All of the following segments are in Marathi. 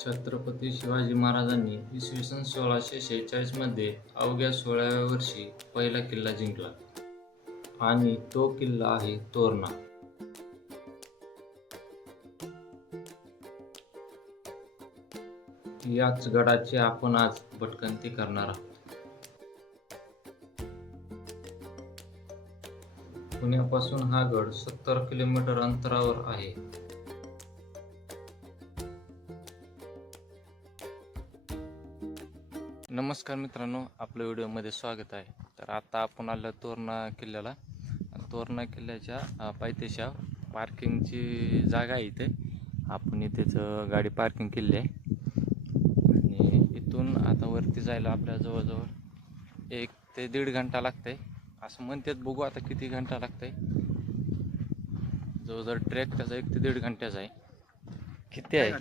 छत्रपती शिवाजी महाराजांनी इसवी सन 1646 मध्ये अवघ्या 16व्या वर्षी पहिला किल्ला जिंकला आणि तो किल्ला आहे तोरणा. याच गडाची आपण आज भटकंती करणार आहोत. पुण्यापासून हा गड 70 किलोमीटर अंतरावर आहे. नमस्कार मित्रांनो, आपल्या व्हिडिओमध्ये स्वागत आहे. तर आता आपण आलो तोरणा किल्ल्याला. तोरणा किल्ल्याच्या पायथ्याशी पार्किंगची जागा आहे. इथे आपण इथेच गाडी पार्किंग केली आहे आणि इथून आता वरती जायला आपल्या जवळजवळ 1 ते 1.5 घंटा लागतंय असं म्हणतात. बघू आता किती घंटा लागतंय. जवळजवळ ट्रेक त्याचा 1 ते 1.5 घंट्याचा आहे. किती आहे?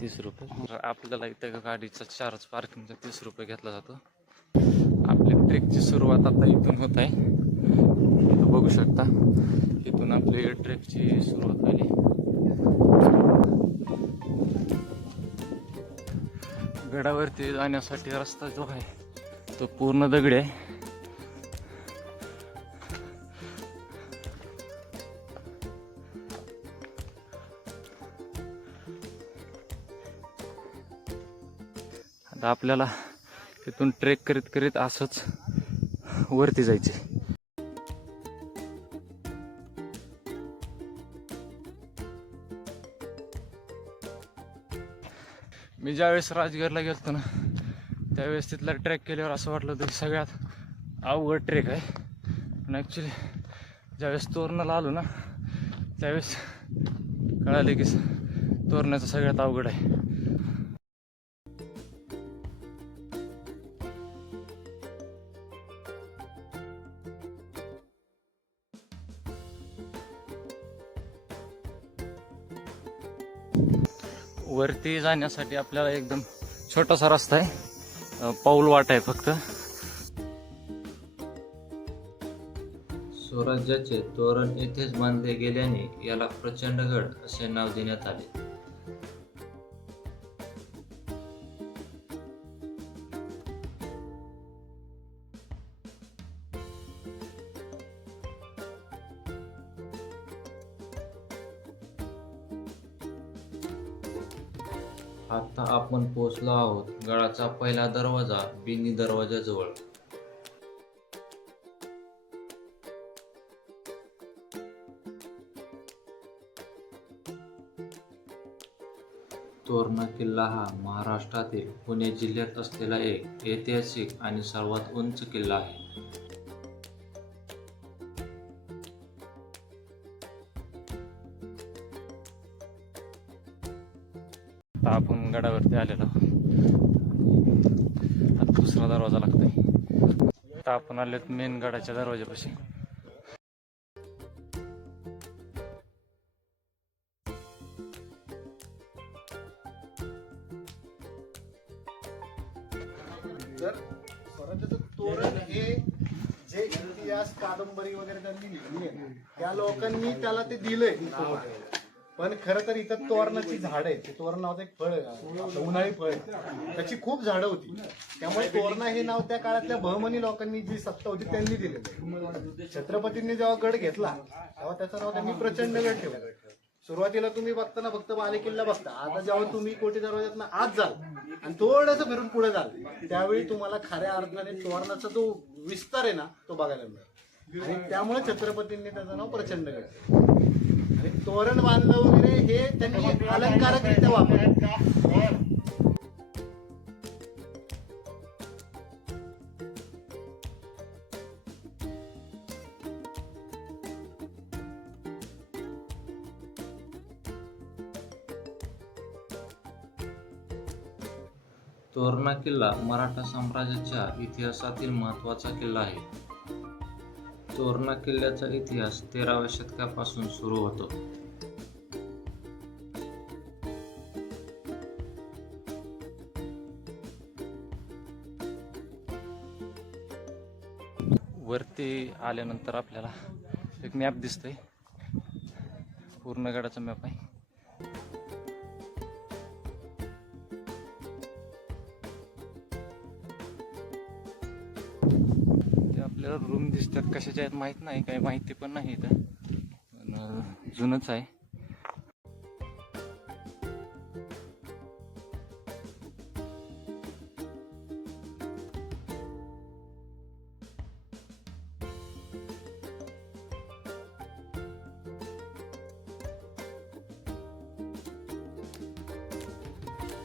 30 रुपये. आपल्याला इथं गाडीचा चार्ज पार्किंगचा 30 रुपये घेतला जातो. आपल्या ट्रेकची सुरुवात आता इथून होत आहे. इथं बघू शकता, इथून आपली ट्रेकची सुरुवात झाली. गडावरती जाण्यासाठी रस्ता जो आहे तो पूर्ण दगडी आहे. आता आपल्याला तिथून ट्रेक करीत करीत असंच वरती जायचे. मी ज्यावेळेस राजगडला गेलतो ना, त्यावेळेस तिथला ट्रेक केल्यावर असं वाटलं होतं की सगळ्यात अवघड ट्रेक आहे. पण ॲक्च्युली ज्यावेळेस तोरणाला आलो ना, त्यावेळेस कळाले की तोरणाचं सगळ्यात अवघड आहे. वरती जाण्यासाठी आपल्याला एकदम छोटासा रस्ता आहे, पाऊल वाट आहे फक्त. स्वराज्याचे तोरण येथेच बांधले गेल्याने याला प्रचंडगड असे नाव देण्यात आले. आता आपण पोहोचलो आहोत गडाचा पहिला दरवाजा बिनी दरवाजा जवळ. तोरणा किल्ला हा महाराष्ट्रातील पुणे जिल्ह्यात असलेला एक ऐतिहासिक आणि सर्वात उंच किल्ला आहे. आता आपण गडावरती आलेलो. आता दुसरा दरवाजा लागतोय. आता आपण आलेत मेन गडाच्या दरवाजापाशी. तर स्वराज्याचं तोरण हे जे इतिहास कादंबरी वगैरे त्यांनी लिहिली आहे त्या लोकांनी त्याला ते दिलंय. पण खरं तर इथं तोरणाची झाड आहे. ते तोरण नावाचं एक फळ आहे, उन्हाळी फळ आहे. त्याची खूप झाडं होती. त्यामुळे तोरणा हे नाव त्या काळातल्या बहमनी लोकांनी जी सत्ता होती त्यांनी दिलेलं. छत्रपतींनी जेव्हा गड घेतला तेव्हा त्याचं नाव त्यांनी प्रचंडगड ठेवलं. सुरुवातीला तुम्ही बघताना फक्त बालेकिल्ला बघता. आता जेव्हा तुम्ही कोटी दरवाज्यातनं आत जाल आणि थोडंसं फिरून पुढे जाल, त्यावेळी तुम्हाला खऱ्या अर्थाने तोरणाचा जो विस्तार आहे ना तो बघायला मिळेल. आणि त्यामुळे छत्रपतींनी त्याचं नाव प्रचंडगड ठेवलं. आणि तोरण बांधलं वगैरे हे त्यांनी अलंकारकरित्या वापरलं. तोरणा किल्ला मराठा साम्राज्याच्या इतिहासातील महत्त्वाचा किल्ला आहे. तोरणा किल्ल्याचा इतिहास 13व्या शतकापासून सुरू होतो. वरती आल्यानंतर आपल्याला एक मॅप दिसतोय, पूर्ण गडाचा मॅप आहे. ते आपल्याला रूम दिसतात कशाच्या आहेत माहीत नाही, काही माहिती पण नाही इथं, पण जुनंच आहे.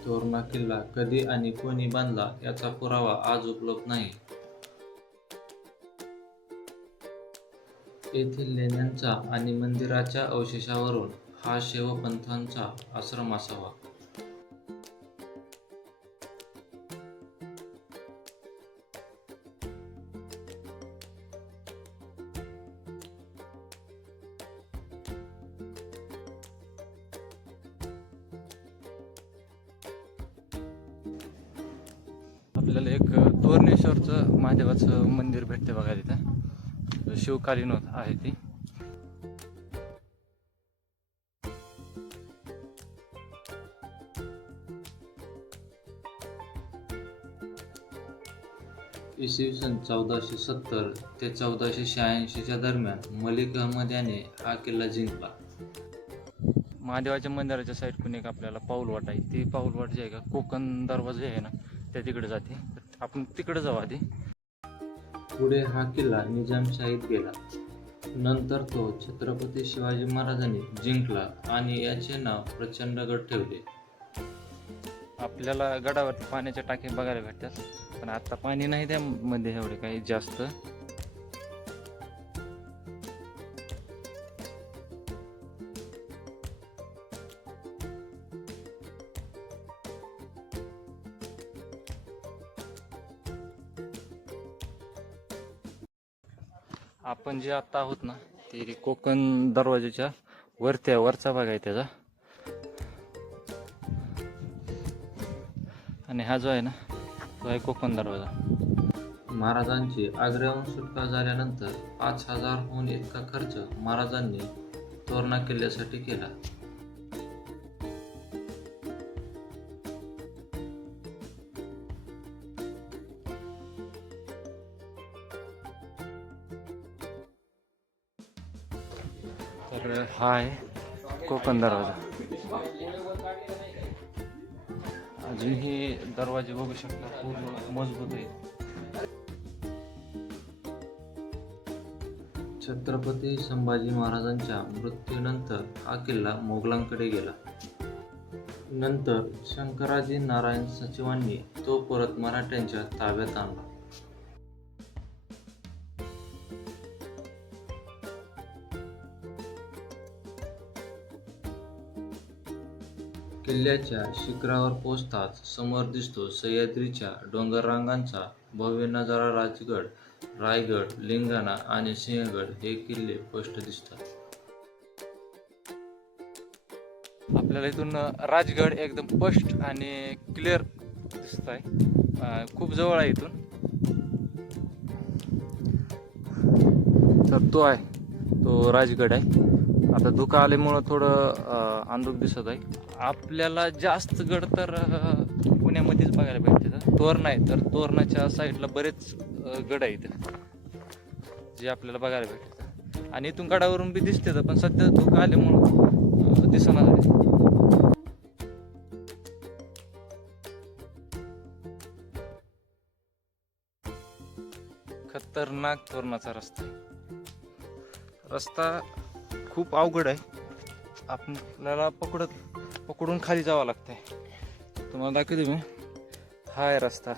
तोरणा किल्ला कधी आणि कोणी बांधला याचा पुरावा आज उपलब्ध नाही. येथील लेण्यांचा आणि मंदिराच्या अवशेषावरून हा शैवपंथांचा आश्रम असावा. आपल्याला एक तोरणेश्वरचं महादेवाचं मंदिर भेटते बघा तिथं, शिवकालीन आहे ती. इसवी सन 1470 ते 1486 दरम्यान मलिक अहमद याने हा किल्ला जिंकला. महादेवाच्या मंदिराच्या साईडकडून एक आपल्याला पाऊलवाट आहे. ती पाऊलवाट जी आहे का कोकण दरवाजा आहे ना त्या तिकडे जाते. आपण तिकडे जाऊ आधी. पुढे हा किल्ला निजामशाहीत गेला. नंतर तो छत्रपती शिवाजी महाराजांनी जिंकला आणि याचे नाव प्रचंडगड ठेवले. आपल्याला गडावरती पाण्याच्या टाकी बघायला भेटतात, पण आता पाणी नाही त्यामध्ये एवढे काही जास्त. आपण जे आता आहोत ना ते कोकण दरवाजाच्या वरचा भाग आहे त्याचा, आणि हा जो आहे ना तो आहे कोकण दरवाजा. महाराजांची आग्र्याहून सुटका झाल्यानंतर 5000हून इतका खर्च महाराजांनी तोरणा किल्ल्यासाठी केला. तर हा आहे कोकण दरवाजा. अजूनही दरवाजे बघू शकता पूर्ण मजबूत आहे. छत्रपती संभाजी महाराजांच्या मृत्यूनंतर हा किल्ला मोगलांकडे गेला. नंतर शंकराजी नारायण सचिवांनी तो परत मराठ्यांच्या ताब्यात आणला. किल्ल्याच्या शिखरावर पोहोचताच समोर दिसतो सह्याद्रीच्या डोंगररांगांचा भव्य नजारा. राजगड, रायगड, लिंगाणा आणि सिंहगड हे किल्ले स्पष्ट दिसतात. आपल्याला इथून राजगड एकदम स्पष्ट आणि क्लिअर दिसत आहे, खूप जवळ आहे इथून. तर तो आहे तो राजगड आहे. आता धुकं आल्यामुळं थोडं अंधुक दिसत आहे. आपल्याला जास्त गड तर पुण्यामध्येच बघायला भेटते. तोरणा आहे तर तोरणाच्या साईडला बरेच गड आहेत जे आपल्याला बघायला भेटतात, आणि इथून गडावरून बी दिसते, पण सध्या धुकं आल्यामुळं दिसणार आहे. खतरनाक तोरणाचा रस्ता खूप अवघड आहे. आपल्याला पकडून खाली जावं लागतंय. तुम्हाला दाखवते मी. हा आहे रस्ता,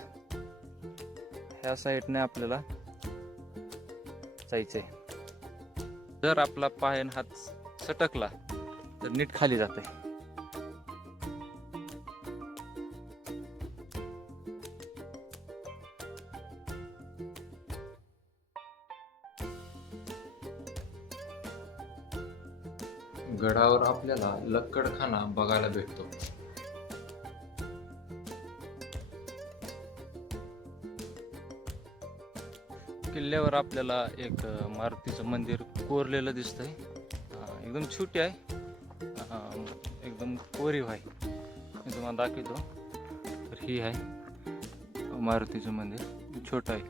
ह्या साईडने आपल्याला जायचंय. जर आपला पाय आणि हात सटकला तर नीट खाली जाते. गडावर आपल्याला लक्कडखाना बघायला भेटतो. किल्ल्यावर आपल्याला एक मारुतीचं मंदिर कोरलेलं दिसतंय. एकदम छोटी आहे, एकदम कोरीव आहे. मी तुम्हाला दाखवतो. तर ही आहे मारुतीचं मंदिर, छोटं आहे.